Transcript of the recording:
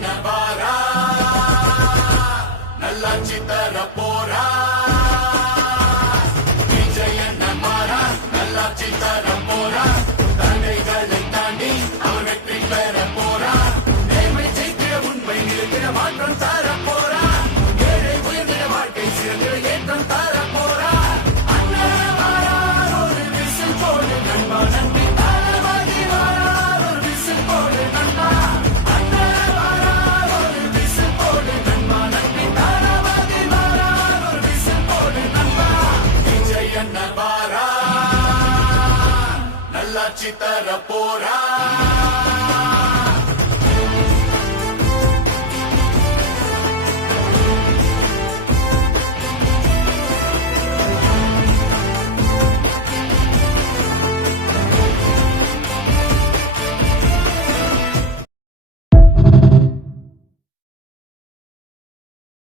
வாரா நல்லாட்சி தர போரா விஜயண்ண மாறா நல்லாட்சி தர போரா தடைகளை தாண்டி அவர் வெற்றி பெற போரா